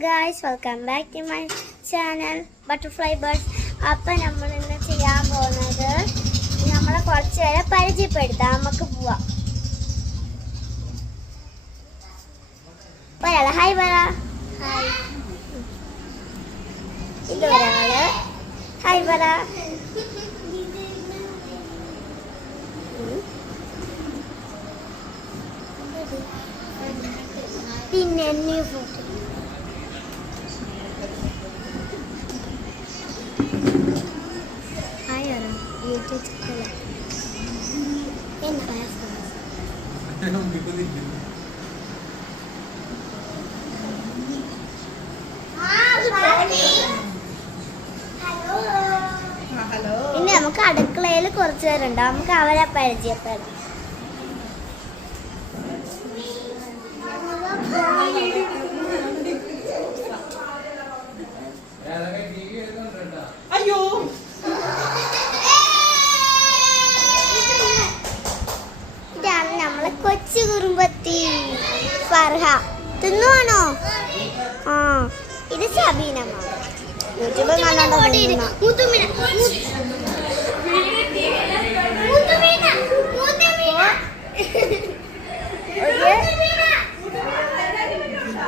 Guys, welcome back to my channel Butterfly Birds. അപ്പോൾ നമ്മൾ ഇന്ന് ചെയ്യാൻ പോകുന്നത് നമ്മളെ കുറച്ച് പേരെ പരിചയപ്പെടുത്താം. നമുക്ക് പോവാം. ഒരാള് ഹായ് പറ. ഹായ്. ഇതൊരാള് ഹായ് പറ. പിന്നെ എന്നെ ഫോട്ടോ ഇനി നമുക്ക് അടുക്കളയിൽ കുറച്ച് പേരുണ്ട്. നമുക്ക് അവരെ പരിചയപ്പെടാം. ഇതാണ് നമ്മളെ കൊച്ചു കുറുമ്പത്തി ഫർഹ. തിന്നുവാണോ? ആ, ഇത് ഷബീന. യൂട്യൂബ്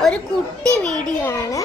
ഒരു കുട്ടി വീഡിയോ ആണ്.